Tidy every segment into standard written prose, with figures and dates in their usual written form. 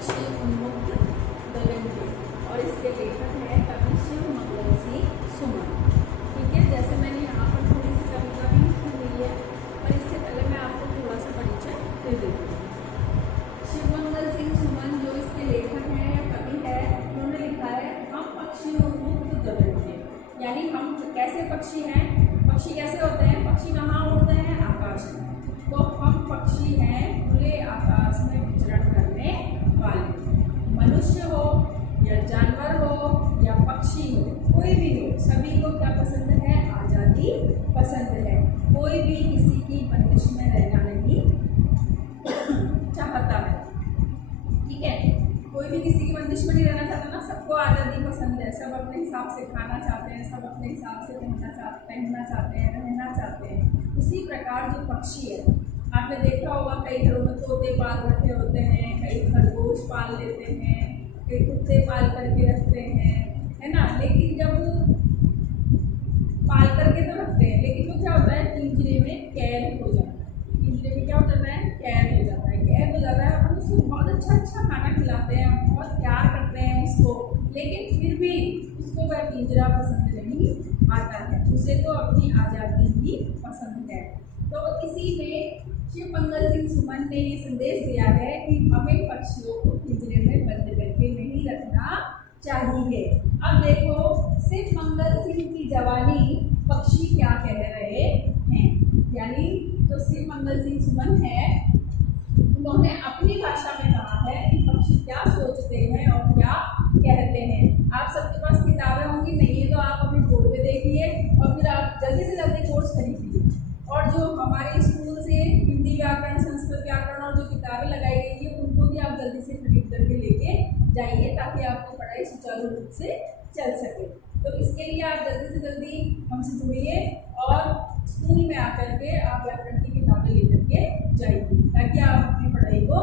पक्षी उन्मुक्त गगन के, और इसके लेखक है कवि शिव मंगल सिंह सुमन। ठीक है, जैसे मैंने यहाँ पर थोड़ी सी कविता भी लिखी हुई है, पर इससे पहले मैं आपको थोड़ा सा परिचय दे देती हूँ। शिव मंगल सिंह सुमन जो इसके लेखक हैं या कवि है, उन्होंने लिखा है हम पक्षी उन्मुक्त गगन के, यानी हम कैसे पक्षी हैं, पक्षी कैसे होते हैं, पक्षी कहाँ उड़ते हैं, आकाश में। तो हम पक्षी हैं खुले आकाश में विचरण करने वाले। मनुष्य हो या जानवर हो या पक्षी हो, कोई भी हो, सभी को क्या पसंद है, आज़ादी पसंद है। कोई भी किसी की बंदिश में रहना नहीं चाहता है। ठीक है, कोई भी किसी की बंदिश में नहीं रहना चाहता ना, सबको आज़ादी पसंद है, सब अपने हिसाब से खाना चाहते हैं, सब अपने हिसाब से पहनना चाहते हैं, रहना चाहते हैं। उसी प्रकार जो पक्षी है, आपने देखा होगा कई घरों में तोते पाल रखे होते हैं, कई खरगोश पाल लेते हैं, कई कुत्ते पाल करके रखते हैं, है ना। लेकिन जब पाल करके तो रखते हैं, लेकिन वो क्या होता है, पिंजरे में कैद हो जाता है। पिंजरे में क्या हो जाता है, कैद हो जाता है। कैद हो जाता है, हम उसको बहुत अच्छा खाना खिलाते हैं, बहुत प्यार करते हैं उसको, लेकिन फिर भी उसको वह पिंजरा पसंद नहीं आता है, उसे तो अपनी आज़ादी ही पसंद है। तो इसी में शिव मंगल सिंह सुमन ने ये संदेश दिया है कि हमें पक्षियों को पिंजरे में बंद करके नहीं रखना चाहिए। अब देखो शिव मंगल सिंह की जवानी पक्षी क्या कह रहे हैं, यानी जो शिव मंगल सिंह सुमन है, उन्होंने अपनी भाषा में कहा है कि पक्षी क्या सोचते हैं और क्या कहते हैं। आप सबके पास किताबें होंगी, नहीं है तो आप अपने बोर्ड पे देखिए और फिर आप जल्दी से जल्दी कोर्स खरीदिए। और जो हमारे स्कूल से हिंदी व्याकरण, संस्कृत व्याकरण और जो किताबें लगाई गई है, उनको भी आप जल्दी से खरीद करके लेके जाइए, ताकि आपकी पढ़ाई सुचारू रूप से चल सके। तो इसके लिए आप जल्दी से जल्दी हमसे जुड़िए और स्कूल में आकर के आप व्याकरण की किताबें लेकर के जाइए, ताकि आप अपनी पढ़ाई को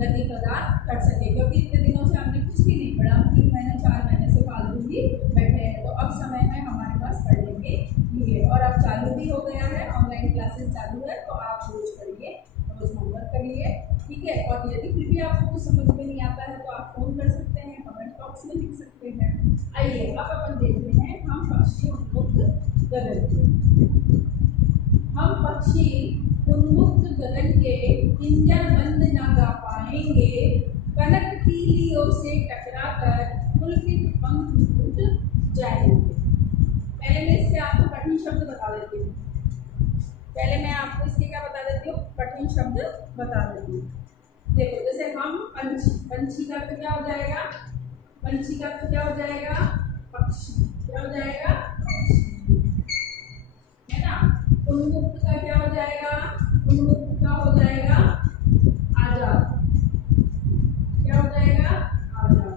गति प्रदान कर सके। क्योंकि इतने दिनों से हमने कुछ भी नहीं पढ़ा, 3 महीने 4 महीने से फालतू ही बैठे हैं। तो अब समय है हमारे पास पढ़ने के लिए, और अब चालू भी हो गया है, ऑनलाइन क्लासेस चालू है, तो आप रोज करिए, रोज होमवर्क करिए। ठीक है, और यदि फिर भी आपको कुछ समझ में नहीं आता है तो आप फोन कर सकते हैं, कमेंट बॉक्स में लिख सकते हैं। आइए अब अपन देखते हैं हम पक्षी उन्मुक्त गगन के। हम पक्षी उन्मुक्त गगन के पिंजर बंद ना गा पाएंगे, कनक तीलियों से टकराकर पुलकित पंख उठ जाएंगे। पहले मैं इससे आपको कठिन शब्द बता देती हूँ, क्या बता देती हूँ, कठिन शब्द बता देती हूँ। देखो जैसे हम पंछी, पंछी का तो क्या हो जाएगा, पंछी का तो क्या हो जाएगा, पक्षी, क्या हो जाएगा, पक्षी, है ना। उन्मुक्त का क्या हो जाएगा, उन्मुक्त का हो जाएगा आजाद, क्या हो जाएगा, आजाद।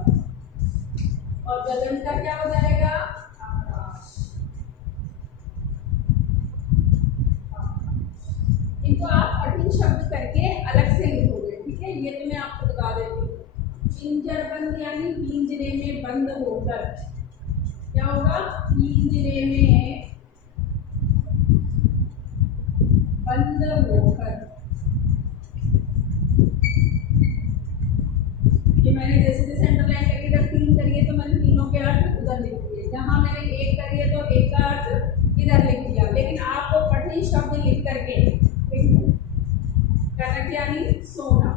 और गगन का क्या हो जाएगा, आकाश। इनको आप कठिन शब्द करके अलग से लिखोगे, ठीक है। ये तो मैं आपको बता देती हूँ। पिंजर बंद यानी पिंजरे में बंद होकर, क्या होगा, पिंजरे में बंद होकर। ये मैंने जैसे जैसे अंडरलाइन करके इधर 3 करिए तो मैंने तीनों के अर्थ उधर लिख दिए, जहाँ मैंने 1 करिए तो 1 का अर्थ इधर लिख दिया। लेकिन आपको कठिन शब्द लिख करके, कनक यानी सोना,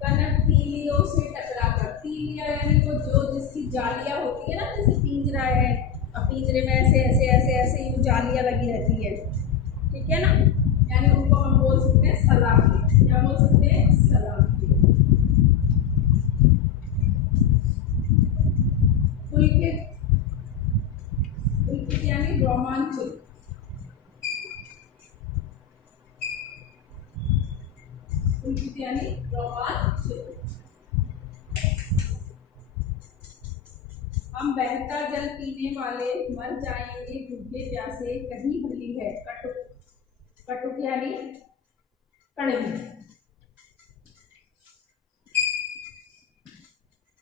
कनक तीलियों से टकराकर, तीलियां यानी वो जो जिसकी जालियां होती है ना, जैसे पिंजरा है, अब पिंजरे में ऐसे ऐसे ऐसे ऐसे यूं जालियां लगी रहती है, ठीक है ना, यानी उनको हम बोल सकते हैं सलाखी। क्या बोल सकते हैं, सलाखी। पुलकित, पुलकित यानी रोमांचित, पुलकित यानी रोमांचित। हम बहता जल पीने वाले मर जाएंगे भूखे प्यासे, कहीं भली है कटुक, कटुक यानी कड़वी।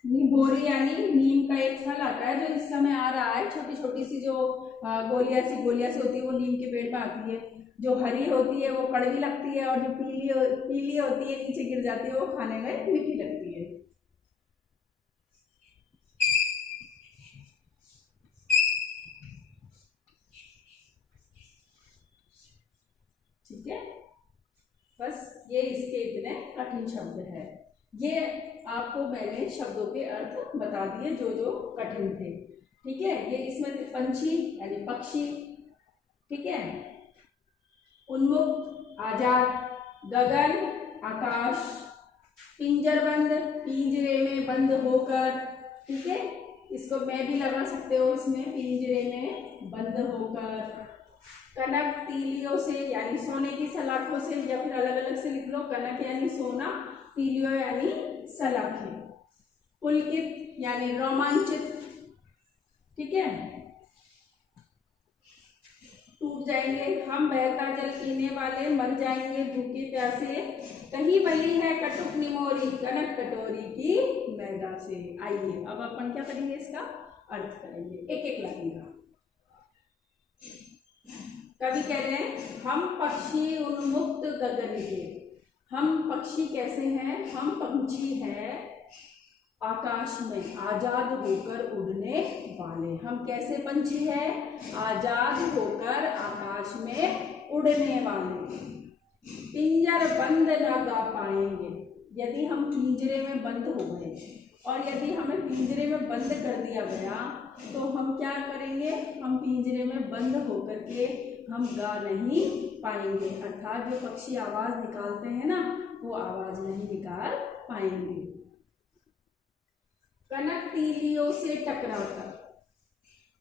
निबोरी यानी नीम का एक फल आता है जो इस समय आ रहा है, छोटी छोटी सी जो गोलियां सी होती है वो नीम के पेड़ में आती है। जो हरी होती है वो कड़वी लगती है और जो पीली होती है नीचे गिर जाती है वो खाने में मीठी लगती है। ठीक है, बस ये इसके इतने कठिन शब्द है। ये आपको मैंने शब्दों के अर्थ बता दिए जो जो कठिन थे। ठीक है, ये इसमें पंछी यानी पक्षी, ठीक है, उन्मुक्त, आजाद, गगन, आकाश, पिंजरबंद, पिंजरे में बंद होकर, ठीक है, इसको मैं भी लगा सकते हो इसमें, पिंजरे में बंद होकर, कनक तीलियों से यानी सोने की सलाखों से, या फिर अलग अलग से लिख लो, कनक यानी सोना, तीलियों यानी सलाखें, पुलकित यानी रोमांचित, ठीक है, टूट जाएंगे, हम बहता जल पीने वाले मर जाएंगे भूखे प्यासे, कहीं बली है कटुक निमोरी कनक कटोरी की मैदा से। आइए अब अपन क्या करेंगे, इसका अर्थ करेंगे, एक एक लगेगा। कवि कह रहे हैं हम पक्षी उन्मुक्त गगन के, हम पक्षी कैसे हैं, हम पंछी हैं आकाश में आजाद होकर उड़ने वाले। हम कैसे पंछी हैं, आजाद होकर आकाश में उड़ने वाले। पिंजर बंद न गा पाएंगे, यदि हम पिंजरे में बंद हो गए और यदि हमें पिंजरे में बंद कर दिया गया तो हम क्या करेंगे, हम पिंजरे में बंद होकर के हम गा नहीं पाएंगे, अर्थात जो पक्षी आवाज निकालते हैं ना वो आवाज नहीं निकाल पाएंगे। कनक तीलियों से टकराकर,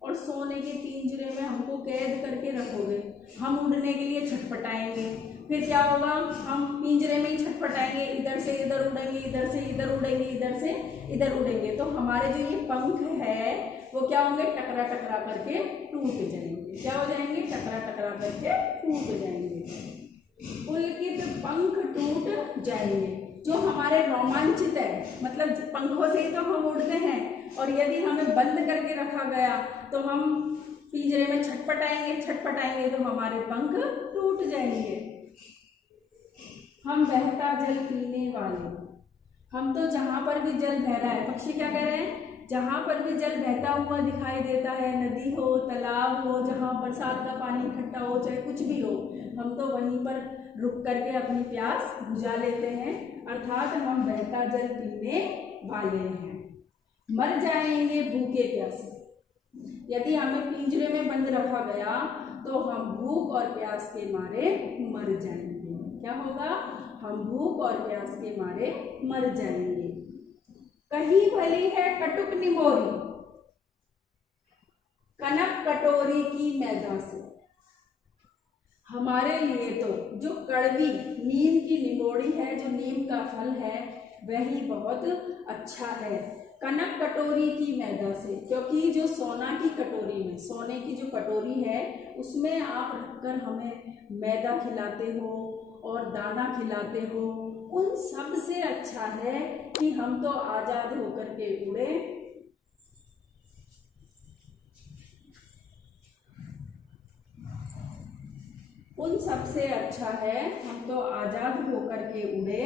और सोने के पिंजरे में हमको कैद करके रखोगे, हम उड़ने के लिए छटपटाएंगे, फिर क्या होगा, हम पिंजरे में ही छटपटाएंगे, इधर से इधर उड़ेंगे, इधर से इधर उड़ेंगे, इधर से इधर उड़ेंगे, तो हमारे जो ये पंख है वो क्या होंगे, टकरा टकरा करके टूट जाएंगे। क्या हो जाएंगे, टकरा टकरा करके टूट जाएंगे। पुलकित पंख टूट जाएंगे, जो हमारे रोमांचित है, मतलब पंखों से ही तो हम उड़ते हैं, और यदि हमें बंद करके रखा गया तो हम पिंजरे में छटपटाएंगे तो हमारे पंख टूट जाएंगे। हम बहता जल पीने वाले, हम तो जहां पर भी जल बह रहा है, पक्षी क्या कह रहे हैं, जहां पर भी जल बहता हुआ दिखाई देता है, नदी हो, तालाब हो, जहां बरसात का पानी इकट्ठा हो, चाहे कुछ भी हो, हम तो वहीं पर रुक करके अपनी प्यास बुझा लेते हैं, अर्थात हम बहता जल पीने वाले हैं। मर जाएंगे भूखे प्यासे, यदि हमें पिंजरे में बंद रखा गया तो हम भूख और प्यास के मारे मर जाएंगे। क्या होगा, हम भूख और प्यास के मारे मर जाएंगे। कहीं भली है कटुक निमोरी कनक कटोरी की मैदा से, हमारे लिए तो जो कड़वी नीम की निमोड़ी है, जो नीम का फल है, वही बहुत अच्छा है कनक कटोरी की मैदा से, क्योंकि जो सोना की कटोरी में, सोने की जो कटोरी है उसमें आप रखकर हमें मैदा खिलाते हो और दाना खिलाते हो, उन सब से अच्छा है कि हम तो आजाद होकर के उड़े, उन सब से अच्छा है हम तो आजाद होकर के उड़े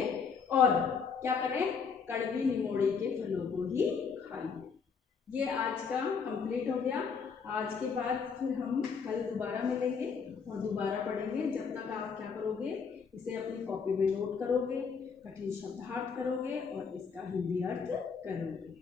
और क्या करें, कड़वी निमोड़ी के फलों को ही खाइए। ये आज का कंप्लीट हो गया। आज के बाद फिर हम कल दोबारा मिलेंगे और दोबारा पढ़ेंगे। जब तक आप क्या करोगे, इसे अपनी कॉपी में नोट करोगे, कठिन शब्दार्थ करोगे और इसका हिंदी अर्थ करोगे।